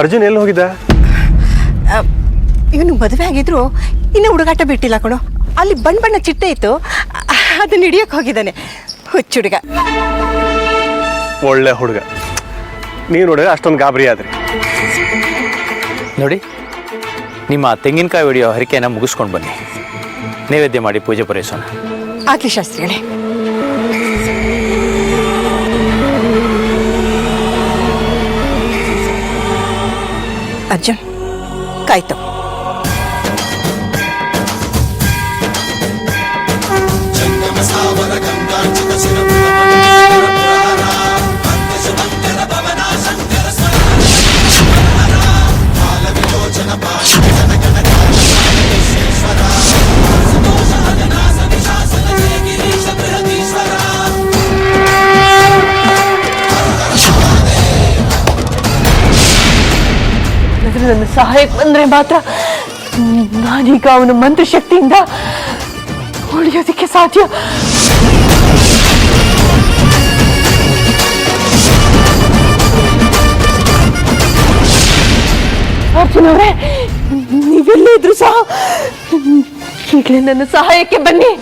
ಅರ್ಜುನ್ ಎಲ್ಲಿ ಹೋಗಿದ್ದ? ಇವನು ಮದುವೆ ಆಗಿದ್ರು ಇನ್ನೂ ಹುಡುಗಾಟ ಬಿಟ್ಟಿಲ್ಲ ಕಣೋ. ಅಲ್ಲಿ ಬಣ್ಣ ಚಿಟ್ಟೆ ಇತ್ತು, ಅದನ್ನ ಹಿಡಿಯೋಕೆ ಹೋಗಿದ್ದಾನೆ ಹುಚ್ಚುಡುಗ. ಒಳ್ಳೆ ಹುಡುಗ. ನೀವು ನೋಡಿದ್ರೆ ಅಷ್ಟೊಂದು ಗಾಬರಿ ಆದ್ರಿ. ನೋಡಿ, ನಿಮ್ಮ ತೆಂಗಿನಕಾಯಿ ಹೊಡೆಯೋ ಹರಿಕೆಯನ್ನು ಮುಗಿಸ್ಕೊಂಡು ಬನ್ನಿ. ನೈವೇದ್ಯ ಮಾಡಿ ಪೂಜೆ ಪೂರೈಸೋಣ. ಆಗಲಿ ಶಾಸ್ತ್ರಿಗಳೇ. ಅರ್ಜುನ್ ಕಾಯ್ತು. ನನ್ನ ಸಹಾಯಕ್ಕೆ ಬಂದ್ರೆ ಮಾತ್ರ ನಾನೀಗ ಅವನ ಮಂತ್ರಶಕ್ತಿಯಿಂದ ಉಳಿಯೋದಕ್ಕೆ ಸಾಧ್ಯ. ಅರ್ಜುನ್ ಅವರೇ, ನೀವೆಲ್ಲೇ ಇದ್ರು ಸಹ ಈಗಲೇ ನನ್ನ ಸಹಾಯಕ್ಕೆ ಬನ್ನಿ.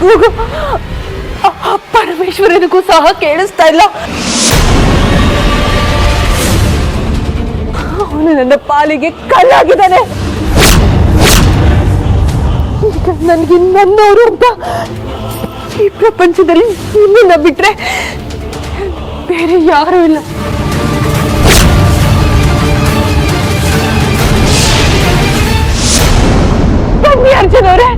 ಕೂಗು ಪರಮೇಶ್ವರನಿಗೂ ಸಹ ಕೇಳಿಸ್ತಾ ಇಲ್ಲ. ಅವನು ನನ್ನ ಪಾಲಿಗೆ ಕಳ್ಳಾಗಿದ್ದಾನೆ. ಈಗ ನನಗೆ ನನ್ನವರು ಅಂತ ಈ ಪ್ರಪಂಚದಲ್ಲಿ ನಿನ್ನನ್ನ ಬಿಟ್ರೆ ಬೇರೆ ಯಾರೂ ಇಲ್ಲ. ಬನ್ನಿ ಅರ್ಜುನ್ ಅವರೇ.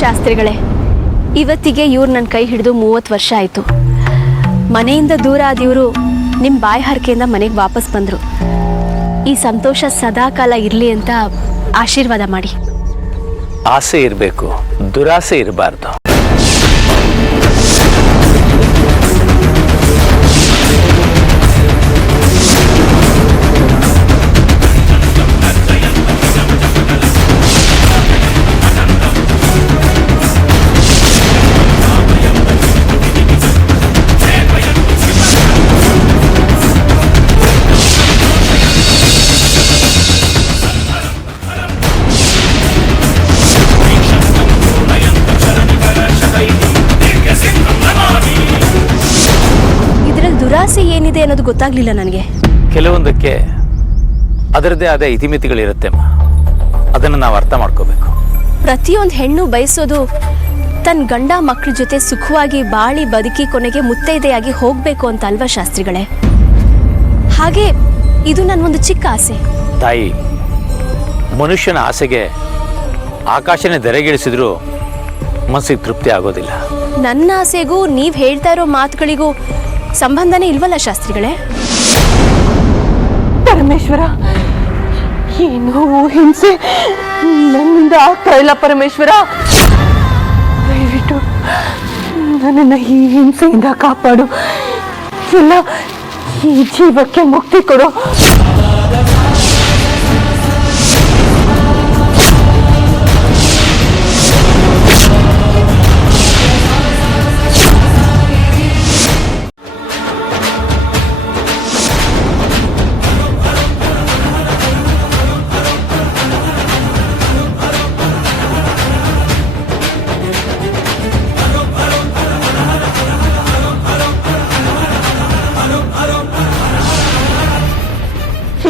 ಶಾಸ್ತ್ರಿಗಳೇ, ಇವತ್ತಿಗೆ ಇವ್ರು ನನ್ನ ಕೈ ಹಿಡಿದು 30 ವರ್ಷ ಆಯಿತು. ಮನೆಯಿಂದ ದೂರ ಆದಿವರು ನಿಮ್ಮ ಬಾಯಿ ಹರಕೆಯಿಂದ ಮನೆಗೆ ವಾಪಸ್ ಬಂದರು. ಈ ಸಂತೋಷ ಸದಾಕಾಲ ಇರಲಿ ಅಂತ ಆಶೀರ್ವಾದ ಮಾಡಿ. ಆಸೆ ಇರಬೇಕು, ದುರಾಸೆ ಇರಬಾರ್ದು. ದುರಾಸೆ ಏನಿದೆ ಅನ್ನೋದು ಗೊತ್ತಾಗ್ಲಿಲ್ಲ ನನಗೆ. ಕೆಲವೊಂದಕ್ಕೆ ಅದರದ್ದೇ ಆದ ಇತಿಮಿತಿಗಳಿರುತ್ತೆ. ಅದನ್ನು ನಾವು ಅರ್ಥ ಮಾಡ್ಕೋಬೇಕು. ಪ್ರತಿಯೊಂದು ಹೆಣ್ಣು ಬಯಸೋದು ತನ್ನ ಗಂಡ ಮಕ್ಕಳ ಜೊತೆ ಸುಖವಾಗಿ ಬಾಳಿ ಬದುಕಿ ಕೊನೆಗೆ ಮುತ್ತೈದೆಯಾಗಿ ಹೋಗ್ಬೇಕು ಅಂತ ಅಲ್ವಾ ಶಾಸ್ತ್ರಿಗಳೇ? ಹಾಗೆ ಇದು ನನ್ನೊಂದು ಚಿಕ್ಕ ಆಸೆ. ತಾಯಿ, ಮನುಷ್ಯನ ಆಸೆಗೆ ಆಕಾಶನೇ ಧರೆಗಿಳಿಸಿದ್ರೂ ಮನಸ್ಸಿಗೆ ತೃಪ್ತಿ ಆಗೋದಿಲ್ಲ. ನನ್ನ ಆಸೆಗೂ ನೀವು ಹೇಳ್ತಾ ಇರೋ ಮಾತುಗಳಿಗೂ ಸಂಬಂಧನೇ ಇಲ್ವಲ್ಲ ಶಾಸ್ತ್ರಿಗಳೇ? ಪರಮೇಶ್ವರ, ಏನು ಹಿಂಸೆ ನನ್ನಿಂದ ಆಗ್ತಾ ಇಲ್ಲ. ಪರಮೇಶ್ವರ, ದಯವಿಟ್ಟು ನನ್ನನ್ನು ಈ ಹಿಂಸೆಯಿಂದ ಕಾಪಾಡು. ಇಲ್ಲ, ಈ ಜೀವಕ್ಕೆ ಮುಕ್ತಿ ಕೊಡು.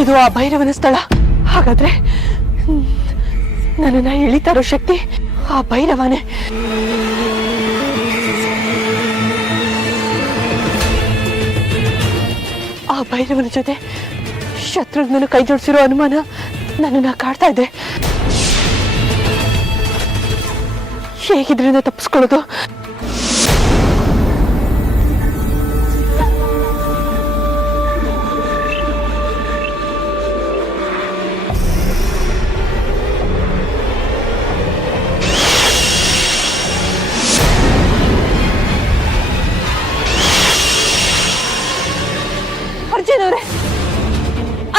ಇದು ಆ ಭೈರವನ ಸ್ಥಳ. ಹಾಗಾದ್ರೆ ನನ್ನನ್ನ ಎಳಿತಾರೋ ಶಕ್ತಿ ಆ ಭೈರವನೇ. ಆ ಭೈರವನ ಜೊತೆ ಶತ್ರುಘ್ನನ ಕೈ ಜೋಡಿಸಿರೋ ಅನುಮಾನ ನನ್ನನ್ನ ಕಾಡ್ತಾ ಇದೆ. ಹೇಗಿದ್ರಿಂದ ತಪ್ಪಿಸ್ಕೊಳ್ಳೋದು?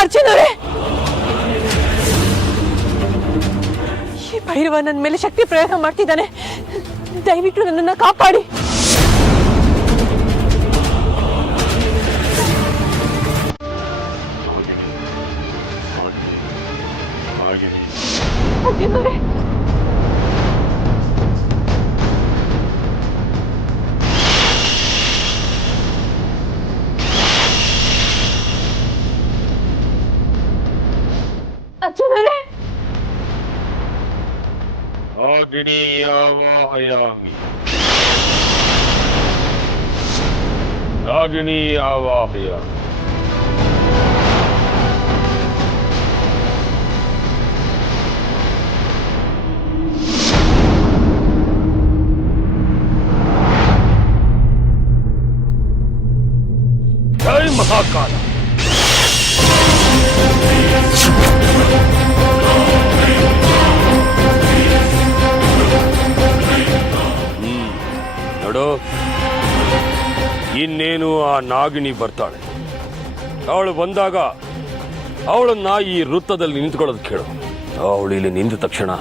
ಅರ್ಜುನ್ ಅವರೇ, ಈ ಭೈರವ ನನ್ನ ಮೇಲೆ ಶಕ್ತಿ ಪ್ರಯೋಗ ಮಾಡ್ತಿದ್ದಾನೆ. ದಯವಿಟ್ಟು ನನ್ನನ್ನು ಕಾಪಾಡಿ. ಅರ್ಜುನ್ ಅವರೇ, ಅರ್ಜುನರೇ, ಅಗ್ನಿ ಆವಾಹಯಾಮಿ, ಅಗ್ನಿ ಆವಾಹಯಾಮಿ. ಜೈ ಮಹಾಕಾಲ. ನೋಡು, ಇನ್ನೇನು ಆ ನಾಗಿನಿ ಬರ್ತಾಳೆ. ಅವಳು ಬಂದಾಗ ಅವಳನ್ನ ಈ ವೃತ್ತದಲ್ಲಿ ನಿಂತ್ಕೊಳ್ಳೋದು ಕೇಳು. ಅವಳು ಇಲ್ಲಿ ನಿಂತ ತಕ್ಷಣ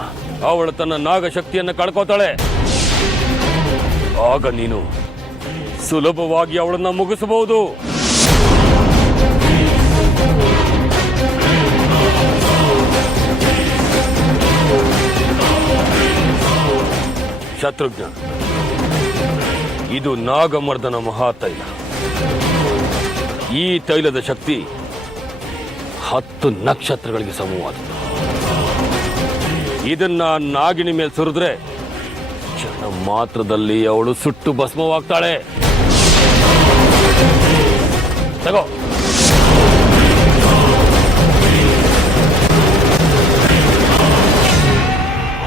ಅವಳು ತನ್ನ ನಾಗಶಕ್ತಿಯನ್ನು ಕಳ್ಕೋತಾಳೆ. ಆಗ ನೀನು ಸುಲಭವಾಗಿ ಅವಳನ್ನ ಮುಗಿಸಬಹುದು. ಶತ್ರುಘ್ನ, ಇದು ನಾಗಮರ್ದನ ಮಹಾತೈಲ. ಈ ತೈಲದ ಶಕ್ತಿ 10 ನಕ್ಷತ್ರಗಳಿಗೆ ಸಮವಾದದ್ದು. ಇದನ್ನ ನಾಗಿನಿ ಮೇಲೆ ಸುರಿದ್ರೆ ಕ್ಷಣ ಮಾತ್ರದಲ್ಲಿ ಅವಳು ಸುಟ್ಟು ಭಸ್ಮವಾಗ್ತಾಳೆ. ತಗೋ.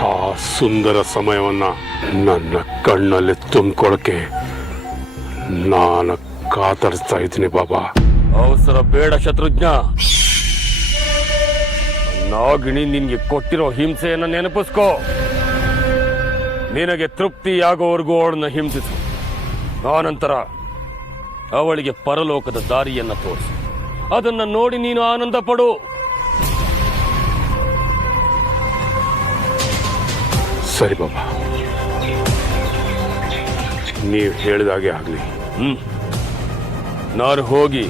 ಆ ಸುಂದರ ಸಮಯವನ್ನ ನನ್ನ ಕಣ್ಣಲ್ಲಿ ತುಂಬಿಕೊಳ್ಳಕ್ಕೆ ನಾನು ಕಾತರಿಸ್ತಾ ಇದ್ದೀನಿ ಬಾಬಾ. ಅವಸರ ಬೇಡ ಶತ್ರುಘ್ನ. ನಾಗಿನಿ ನಿನ್ಗೆ ಕೊಟ್ಟಿರೋ ಹಿಂಸೆಯನ್ನು ನೆನಪಿಸ್ಕೋ. ನಿನಗೆ ತೃಪ್ತಿಯಾಗೋವರೆಗೂ ಅವಳನ್ನ ಹಿಂಸಿಸು. ಆನಂತರ ಅವಳಿಗೆ ಪರಲೋಕದ ದಾರಿಯನ್ನ ತೋರಿಸು. ಅದನ್ನ ನೋಡಿ ನೀನು ಆನಂದ ಪಡು. ಸರಿ ಬಾಬಾ, ನೀವು ಹೇಳಿದಾಗೆ ಆಗಲಿ. ನಾನು ಹೋಗಿ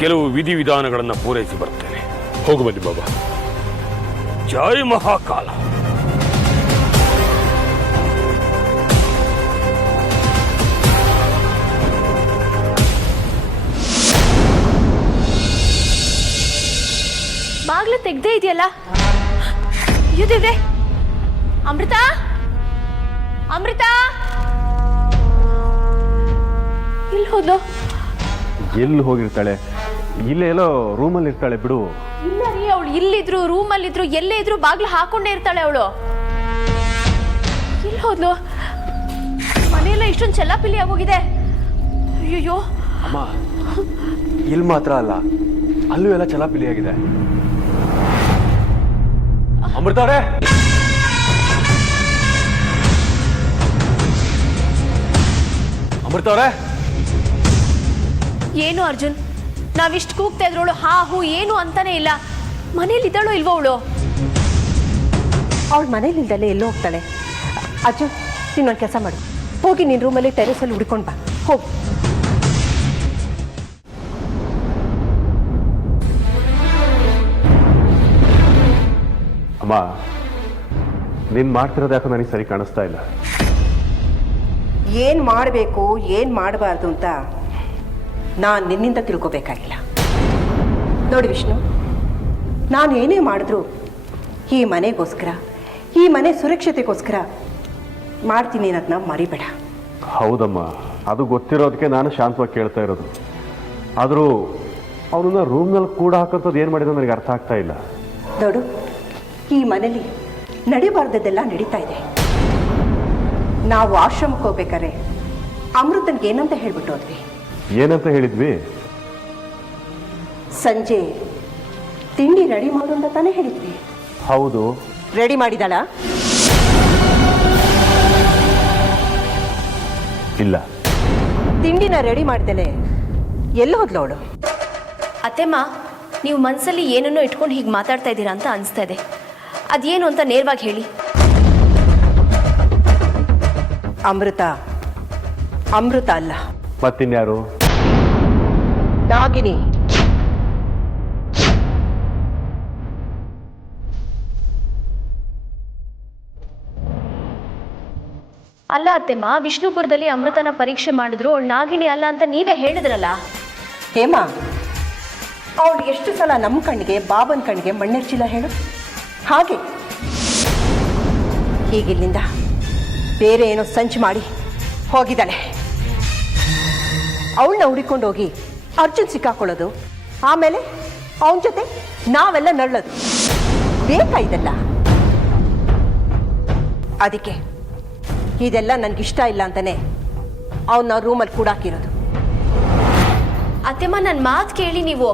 ಕೆಲವು ವಿಧಿವಿಧಾನಗಳನ್ನು ಪೂರೈಸಿ ಬರ್ತೇನೆ. ಹೋಗು ಬನ್ನಿ ಬಾಬಾ. ಜೈ ಮಹಾಕಾಲ. ಬಾಗ್ಲು ತೆಗ್ದೇ ಇದೆಯಲ್ಲ. ಅಯ್ಯೋ ದೇವ್ರೆ, ಅಮೃತ, ಅಮೃತ ಇಲ್ಲಿ ಹೋದ್ಲು? ಎಲ್ಲಿ ಹೋಗಿರ್ತಾಳೆ? ಇಲ್ಲೇ ಎಲ್ಲೋ ರೂಮಲ್ಲಿ ಇರ್ತಾಳೆ ಬಿಡು. ಇಲ್ಲ ರೀ, ಅವಳು ಇಲ್ಲಿದ್ರು ರೂಮಲ್ಲಿದ್ರು ಎಲ್ಲೇ ಇದ್ರು ಬಾಗ್ಲು ಹಾಕೊಂಡೇ ಇರ್ತಾಳೆ ಅವಳು. ಇಲ್ಲಿ ಹೋದ್ಲು? ಮನೆಯೆಲ್ಲ ಇಷ್ಟೊಂದು ಚೆಲ್ಲಾಪಿಲ್ಲಿ ಆಗೋಗಿದೆ. ಅಯ್ಯೋ ಅಮ್ಮ, ಇಲ್ಲಿ ಮಾತ್ರ ಅಲ್ಲ, ಅಲ್ಲೂ ಎಲ್ಲ ಚಲಾಪಿಲಿ ಆಗಿದೆ. ಅಮೃತವ್ರೆ, ಅಮೃತವ್ರೆ. ಏನು ಅರ್ಜುನ್, ನಾವಿಷ್ಟು ಕೂಗ್ತಾ ಇದ್ರೋಳು ಹಾ ಹೂ ಏನು ಅಂತಾನೆ ಇಲ್ಲ. ಮನೇಲಿ ಇದ್ದಾಳೋ ಇಲ್ವೋ ಅವಳು? ಅವಳು ಮನೇಲಿಲ್ದಲ್ಲೇ ಎಲ್ಲೋ ಹೋಗ್ತಾಳೆ. ಅರ್ಜುನ್, ನೀನೊಂದು ಕೆಲಸ ಮಾಡು, ಹೋಗಿ ನಿನ್ನ ರೂಮಲ್ಲಿ ಟೆರೆಸಲ್ಲಿ ಹುಡ್ಕೊಂಡು ಬಾ. ಹೋಗು. ಅಮ್ಮ, ನೀನು ಮಾಡ್ತಿರೋದು ಯಾಕೋ ನನಗೆ ಸರಿ ಕಾಣಿಸ್ತಾ ಇಲ್ಲ. ಏನು ಮಾಡಬೇಕು ಏನು ಮಾಡಬಾರ್ದು ಅಂತ ನಾನು ನಿನ್ನಿಂದ ತಿಳ್ಕೊಬೇಕಾಗಿಲ್ಲ. ನೋಡಿ ವಿಷ್ಣು, ನಾನು ಏನೇ ಮಾಡಿದ್ರು ಈ ಮನೆಗೋಸ್ಕರ ಈ ಮನೆ ಸುರಕ್ಷತೆಗೋಸ್ಕರ ಮಾಡ್ತೀನಿ ಅನ್ನೋದನ್ನ ಮರಿಬೇಡ. ಹೌದಮ್ಮ, ಅದು ಗೊತ್ತಿರೋದಕ್ಕೆ ನಾನು ಶಾಂತವಾಗಿ ಕೇಳ್ತಾ ಇರೋದು. ಆದರೂ ಅವನನ್ನ ರೂಮ್ನಲ್ಲಿ ಕೂಡ ಹಾಕೋಂಥದ್ದು ಏನು ಮಾಡಿದ್ರೆ ನನಗೆ ಅರ್ಥ ಆಗ್ತಾ ಇಲ್ಲ. ನೋಡು, ಈ ಮನೇಲಿ ನಡಿಬಾರ್ದದ್ದೆಲ್ಲ ನಡೀತಾ ಇದೆ. ನಾವು ಆಶ್ರಮಕ್ಕೆ ಹೋಗ್ಬೇಕಾರೆ ಅಮೃತನ್ಗೆ ಏನಂತ ಹೇಳ್ಬಿಟ್ಟು ಹೋದ್ವಿ. ಏನಂತ ಹೇಳಿದ್ವಿ? ಸಂಜೆ ತಿಂಡಿ ರೆಡಿ ಮಾಡು ಅಂತ ತಾನೇ ಹೇಳಿದ್ವಿ. ಹೌದು. ರೆಡಿ ಮಾಡಿದಾಳ? ಇಲ್ಲ. ತಿಂಡಿನ ರೆಡಿ ಮಾಡ್ದೇನೆ ಎಲ್ಲಿ ಹೋದ್ಲು ಅವಳು? ಅತ್ತೆಮ್ಮ, ನೀವು ಮನಸ್ಸಲ್ಲಿ ಏನನ್ನೋ ಇಟ್ಕೊಂಡು ಹೀಗೆ ಮಾತಾಡ್ತಾ ಇದ್ದೀರಾ ಅಂತ ಅನಿಸ್ತಾ ಇದೆ. ಅದೇನು ಅಂತ ನೇರವಾಗಿ ಹೇಳಿ. ಅಮೃತ ಅಮೃತ ಅಲ್ಲ, ಮತ್ತಿನ್ಯಾರು? ನಾಗಿನಿ. ಅಲ್ಲ ಅತ್ತೆಮ್ಮ, ವಿಷ್ಣುಪುರದಲ್ಲಿ ಅಮೃತನ ಪರೀಕ್ಷೆ ಮಾಡಿದ್ರು, ಅವಳು ನಾಗಿನಿ ಅಲ್ಲ ಅಂತ ನೀವೇ ಹೇಳಿದ್ರಲ್ಲ. ಹೇಮಾ, ಅವಳು ಎಷ್ಟು ಸಲ ನಮ್ಮ ಕಣ್ಣಿಗೆ ಬಾಬನ ಕಣ್ಣಿಗೆ ಮಣ್ಣೆರ್ಚಿಲ್ಲ ಹೇಳು? ಹಾಗೆ ಹೀಗಿಲ್ಲಿಂದ ಬೇರೆ ಏನೋ ಸಂಚು ಮಾಡಿ ಹೋಗಿದ್ದಾಳೆ. ಅವಳನ್ನ ಹುಡಿಕೊಂಡು ಹೋಗಿ ಅರ್ಜುನ್ ಸಿಕ್ಕಾಕೊಳ್ಳೋದು, ಆಮೇಲೆ ಅವನ ಜೊತೆ ನಾವೆಲ್ಲ ನರಳೋದು ಬೇಕಾ ಇದೆಲ್ಲ? ಅದಕ್ಕೆ ಇದೆಲ್ಲ ನನಗಿಷ್ಟ ಇಲ್ಲ ಅಂತಾನೆ ಅವನ್ನ ರೂಮಲ್ಲಿ ಕೂಡಾಕಿರೋದು. ಅತ್ತೆಮ್ಮ, ನನ್ನ ಮಾತು ಕೇಳಿ. ನೀವು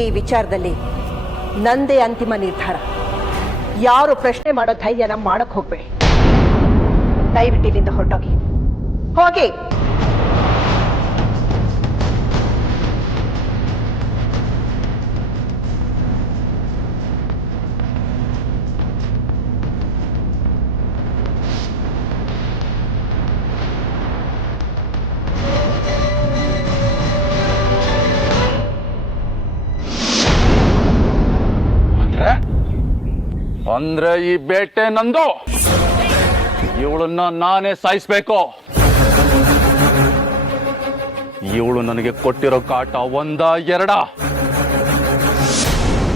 ಈ ವಿಚಾರದಲ್ಲಿ ನಂದೇ ಅಂತಿಮ ನಿರ್ಧಾರ. ಯಾರು ಪ್ರಶ್ನೆ ಮಾಡೋ ಧೈರ್ಯನ ಮಾಡಕ್ ಹೋಗ್ಬೇಡಿ. ದಯವಿಟ್ಟು ಇಲ್ಲಿಂದ ಹೊರಟೋಗಿ. ಹೋಗಿ. ಅಂದ್ರೆ ಈ ಬೇಟೆ ನಂದು. ಇವಳನ್ನ ನಾನೇ ಸಾಯಿಸ್ಬೇಕು. ಇವಳು ನನಗೆ ಕೊಟ್ಟಿರೋ ಕಾಟ ಒಂದ ಎರಡ?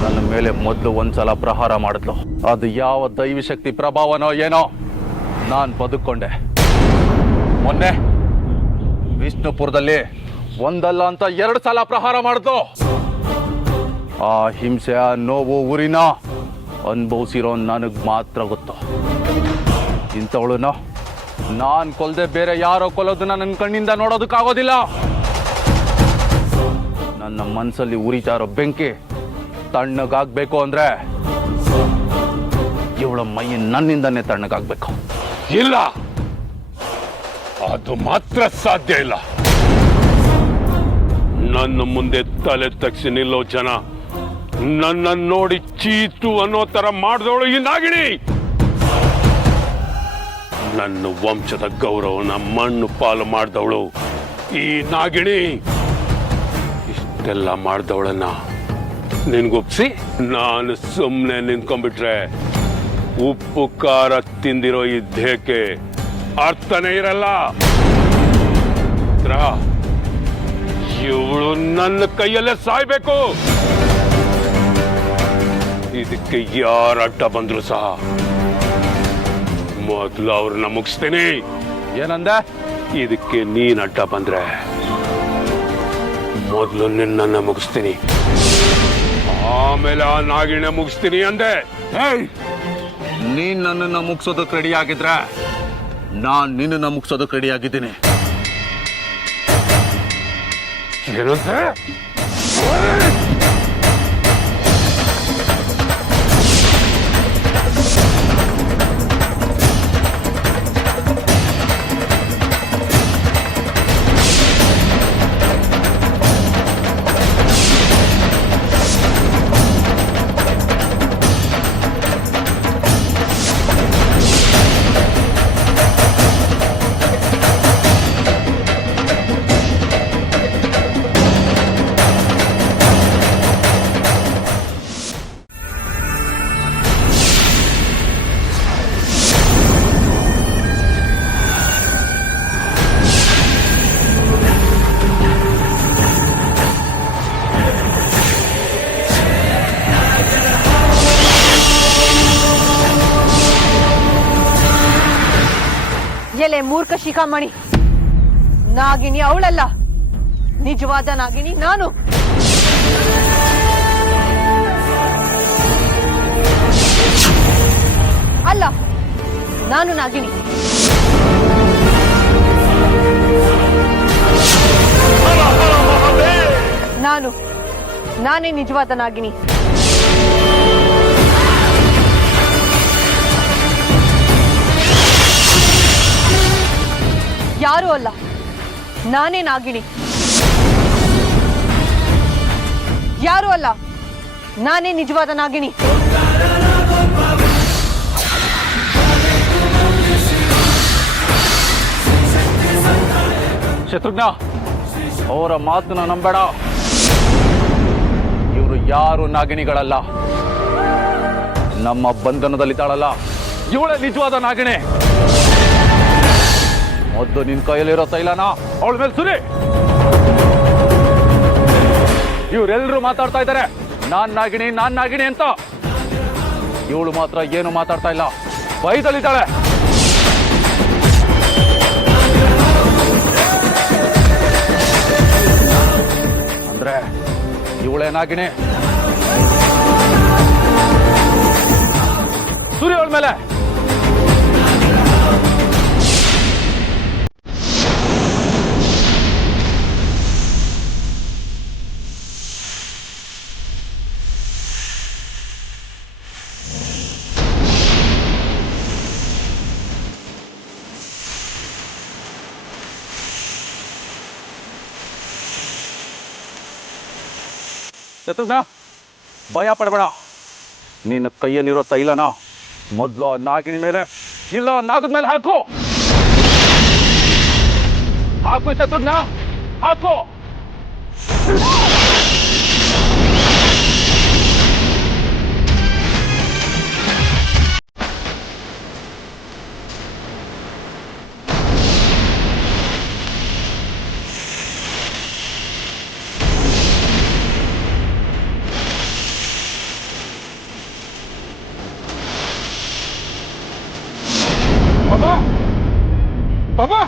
ನನ್ನ ಮೇಲೆ ಮೊದಲು ಒಂದ್ಸಲ ಪ್ರಹಾರ ಮಾಡಿದ್ಲು. ಅದು ಯಾವ ದೈವಿ ಶಕ್ತಿ ಪ್ರಭಾವನೋ ಏನೋ, ನಾನು ಬದುಕೊಂಡೆ. ಮೊನ್ನೆ ವಿಷ್ಣುಪುರದಲ್ಲಿ ಒಂದಲ್ಲ ಅಂತ 2 ಸಲ ಪ್ರಹಾರ ಮಾಡಿದ್ಲು. ಆ ಹಿಂಸೆ, ಆ ನೋವು, ಉರಿನ ಅನುಭವಿಸಿರೋ ನನಗೆ ಮಾತ್ರ ಗೊತ್ತು. ಇಂಥವಳನ್ನ ನಾನು ಕೊಲ್ಲದೆ ಬೇರೆ ಯಾರೋ ಕೊಲ್ಲೋದನ್ನ ನನ್ನ ಕಣ್ಣಿಂದ ನೋಡೋದಕ್ಕಾಗೋದಿಲ್ಲ. ನನ್ನ ಮನಸ್ಸಲ್ಲಿ ಉರಿತಾ ಇರೋ ಬೆಂಕಿ ತಣ್ಣಗಾಗಬೇಕು ಅಂದ್ರೆ ಇವಳ ಮೈ ನನ್ನಿಂದನೇ ತಣ್ಣಗಾಗಬೇಕು. ಇಲ್ಲ, ಅದು ಮಾತ್ರ ಸಾಧ್ಯ ಇಲ್ಲ. ನನ್ನ ಮುಂದೆ ತಲೆ ತಗ್ಸಿ ನಿಲ್ಲೋ ಜನ ನನ್ನ ನೋಡಿ ಚೀತು ಅನ್ನೋ ತರ ಮಾಡಿದವಳು ಈ ನಾಗಿಣಿ. ನನ್ನ ವಂಶದ ಗೌರವನ ಮಣ್ಣು ಪಾಲು ಮಾಡಿದವಳು ಈ ನಾಗಿಣಿ. ಇಷ್ಟೆಲ್ಲ ಮಾಡಿದವಳನ್ನ ನಿನ್ಗೊಪ್ಸಿ ನಾನು ಸುಮ್ಮನೆ ನಿಂತ್ಕೊಂಡ್ಬಿಟ್ರೆ ಉಪ್ಪು ಖಾರ ತಿಂದಿರೋ ಈ ದೇಹಕ್ಕೆ ಅರ್ಥನೇ ಇರಲ್ಲ. ಇವಳು ನನ್ನ ಕೈಯಲ್ಲೇ ಸಾಯ್ಬೇಕು. ಇದಕ್ಕೆ ಯಾರ ಅಡ್ಡ ಬಂದ್ರು ಸಹ ಮೊದಲು ಅವ್ರನ್ನ ಮುಗಿಸ್ತೀನಿ. ಏನಂದೆ? ಇದಕ್ಕೆ ನೀನ್ ಅಡ್ಡ ಬಂದ್ರೆ ಮೊದಲು ನಿನ್ನನ್ನ ಮುಗಿಸ್ತೀನಿ, ಆಮೇಲೆ ಆ ನಾಗಿಣ ಮುಗಿಸ್ತೀನಿ ಅಂದೆ. ನೀನ್ ನನ್ನನ್ನ ಮುಗಿಸೋದಕ್ಕೆ ರೆಡಿ ಆಗಿದ್ರೆ ನಾನ್ ನಿನ್ನನ್ನ ಮುಗಿಸೋದಕ್ಕೆ ರೆಡಿ ಆಗಿದ್ದೀನಿ. ಏನಂತೆ? ಎಲೆ ಮೂರ್ಖ ಶಿಖಾಮಣಿ, ನಾಗಿನಿ ಅವಳಲ್ಲ, ನಿಜವಾದ ನಾಗಿನಿ ನಾನು. ಅಲ್ಲ, ನಾನು ನಾಗಿನಿ. ನಾನೇ ನಿಜವಾದ ನಾಗಿನಿ. ಯಾರೂ ಅಲ್ಲ, ನಾನೇ ನಾಗಿನಿ. ಯಾರೂ ಅಲ್ಲ, ನಾನೇ ನಿಜವಾದ ನಾಗಿನಿ. ಶತ್ರುಘ್ನ, ಅವರ ಮಾತನ್ನ ನಂಬೇಡ. ಇವರು ಯಾರು ನಾಗಿಣಿಗಳಲ್ಲ. ನಮ್ಮ ಬಂಧನದಲ್ಲಿದ್ದಾಳಲ್ಲ, ಇವಳೇ ನಿಜವಾದ ನಾಗಿಣಿ. ಮೊದಲು ನಿನ್ ಕೈಯಲ್ಲಿರೋ ತೈಲನ ಅವಳ ಮೇಲೆ ಸುರಿ. ಇವರೆಲ್ಲರೂ ಮಾತಾಡ್ತಾ ಇದ್ದಾರೆ ನಾನ್ ನಾಗಿಣಿ ಅಂತ. ಇವಳು ಮಾತ್ರ ಏನು ಮಾತಾಡ್ತಾ ಇಲ್ಲ, ಭಯದಲ್ಲಿದ್ದಾಳೆ. ಅಂದ್ರೆ ಇವಳೇ ನಾಗಿಣಿ. ಸುರಿ ಅವಳ ಮೇಲೆ. ಶತ್ರುಘ್ನ, ಭಯ ಪಡಬೇಡ. ನಿನ್ನ ಕೈಯಲ್ಲಿರೋ ತೈಲನ ಮೊದಲು ನಾಗಿಣಿ ಮೇಲೆ ಇಲ್ಲ ನಾಗದ ಮೇಲೆ ಹಾಕು. ಶತ್ರುಘ್ನ, ಹಾಕು. ಬಾಬಾ,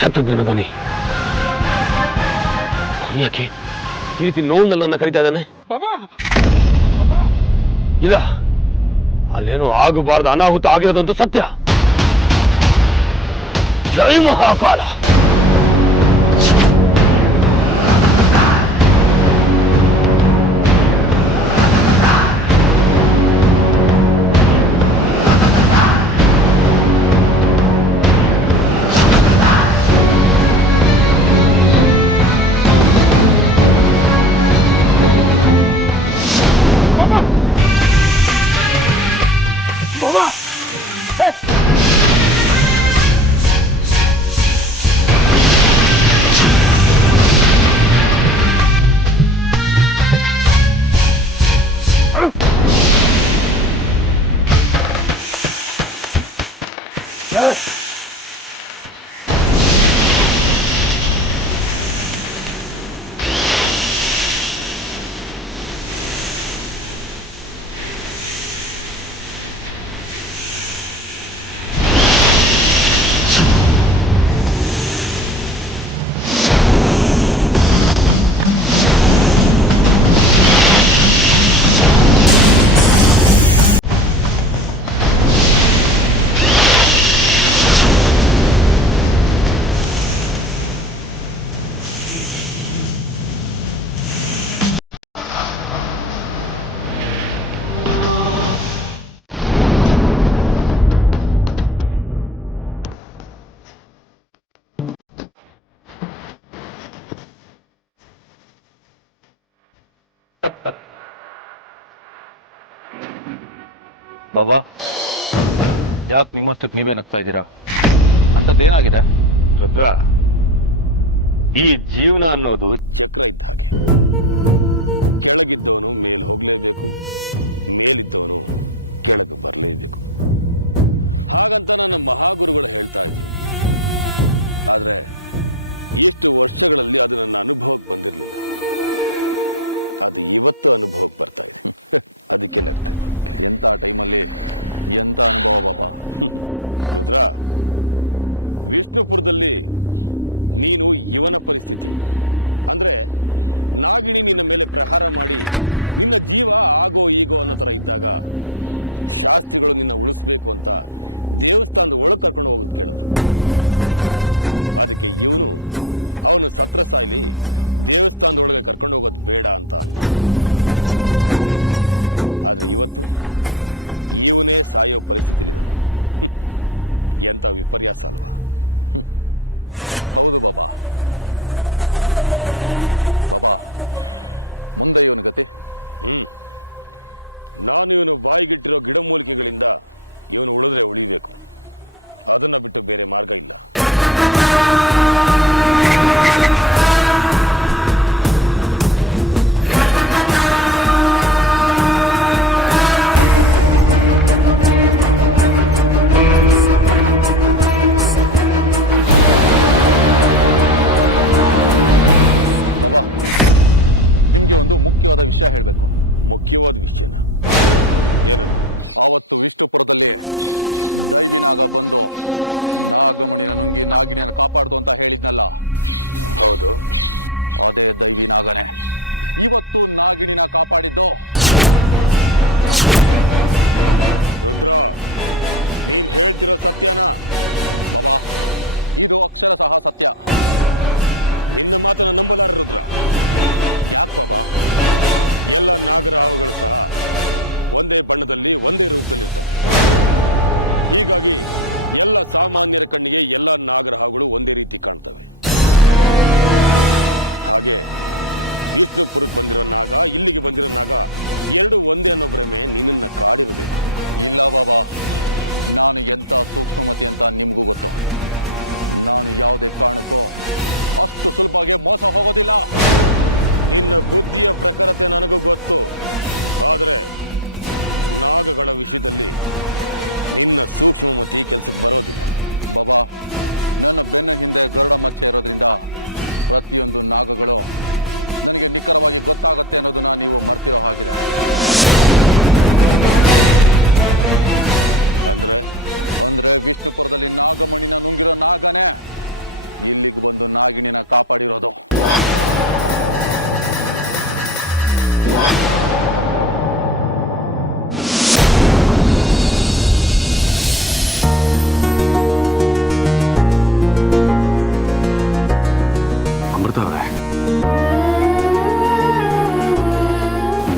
ಶತ್ರುಘ್ನ ಧ್ವನಿ. ಯಾಕೆ ಈ ರೀತಿ ನೋವಿನಲ್ಲಿ ನನ್ನ ಕರೀತಾ ಇದ್ದಾನೆ? ಇಲ್ಲ, ಅಲ್ಲೇನೋ ಆಗಬಾರ್ದು ಅನಾಹುತ ಆಗಿರೋದಂತೂ ಸತ್ಯ. ಜೈ ಮಹಾಕಾಲ. ಬಾಬಾ, ಯಾಕೆ ನಿಮ್ಮಷ್ಟಕ್ಕೆ ನೀವೇ ನಗ್ತಾ ಇದ್ದೀರಾ? ಅಂಥದ್ದೇನಾಗಿದೆ? ರುದ್ರ, ಈ ಜೀವನ ಅನ್ನೋದು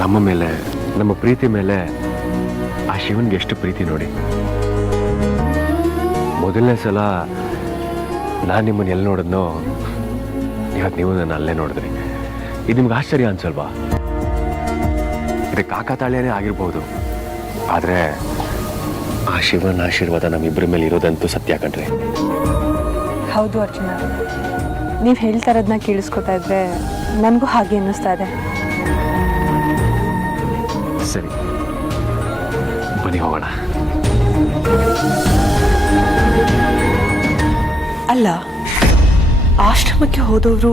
ನಮ್ಮ ಮೇಲೆ, ನಮ್ಮ ಪ್ರೀತಿ ಮೇಲೆ ಆ ಶಿವನ್ಗೆ ಎಷ್ಟು ಪ್ರೀತಿ ನೋಡಿ. ಮೊದಲನೇ ಸಲ ನಾನು ನಿಮ್ಮನ್ನು ಎಲ್ಲಿ ನೋಡಿದ್ನೋ ಇವತ್ತು ನೀವು ನನ್ನ ಅಲ್ಲೇ ನೋಡಿದ್ರಿ. ಇದು ನಿಮ್ಗೆ ಆಶ್ಚರ್ಯ ಅನ್ಸಲ್ವಾ? ಇದು ಕಾಕತಾಳೀಯನೇ ಆಗಿರ್ಬೋದು, ಆದರೆ ಆ ಶಿವನ ಆಶೀರ್ವಾದ ನಮ್ಮಿಬ್ಬರ ಮೇಲೆ ಇರೋದಂತೂ ಸತ್ಯ ಕಣ್ರಿ. ಹೌದು ಅರ್ಜುನ, ನೀವು ಹೇಳ್ತಾ ಇರೋದನ್ನ ಕೇಳಿಸ್ಕೊತಾ ಇದ್ರೆ ನನಗೂ ಹಾಗೆ ಅನ್ನಿಸ್ತಾ ಇದೆ. ಸರಿ, ಬನ್ನಿ ಹೋಗೋಣ. ಅಲ್ಲ, ಆಶ್ರಮಕ್ಕೆ ಹೋದವರು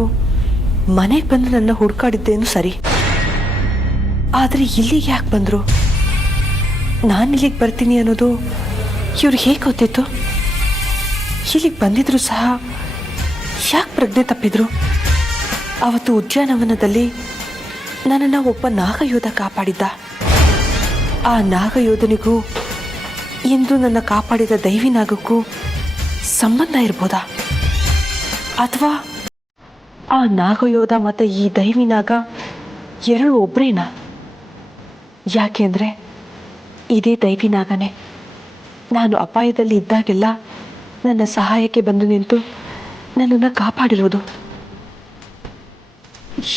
ಮನೆಗೆ ಬಂದು ನನ್ನ ಹುಡುಕಾಡಿದ್ದೇನು ಸರಿ, ಆದರೆ ಇಲ್ಲಿಗೆ ಯಾಕೆ ಬಂದರು? ನಾನು ಇಲ್ಲಿಗೆ ಬರ್ತೀನಿ ಅನ್ನೋದು ಇವ್ರು ಹೇಗೆ ಗೊತ್ತಿತ್ತು? ಇಲ್ಲಿಗೆ ಬಂದಿದ್ರು ಸಹ ಯಾಕೆ ಪ್ರಜ್ಞೆ ತಪ್ಪಿದ್ರು? ಅವತ್ತು ಉದ್ಯಾನವನದಲ್ಲಿ ನನ್ನನ್ನು ಒಬ್ಬ ನಾಗಯೋಧ ಕಾಪಾಡಿದ್ದ. ಆ ನಾಗಯೋಧನಿಗೂ ಇಂದು ನನ್ನ ಕಾಪಾಡಿದ ದೈವಿ ನಾಗಕ್ಕೂ ಸಂಬಂಧ ಇರ್ಬೋದಾ? ಅಥವಾ ಆ ನಾಗಯೋಧ ಮತ್ತು ಈ ದೈವಿ ನಾಗ ಎರಡು ಒಬ್ಬರೇನಾ? ಯಾಕೆಂದರೆ ಇದೇ ದೈವಿ ನಾಗನೇ ನಾನು ಅಪಾಯದಲ್ಲಿ ಇದ್ದಾಗೆಲ್ಲ ನನ್ನ ಸಹಾಯಕ್ಕೆ ಬಂದು ನಿಂತು ನನ್ನನ್ನು ಕಾಪಾಡಿರೋದು.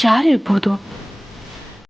ಯಾರಿರ್ಬೋದು?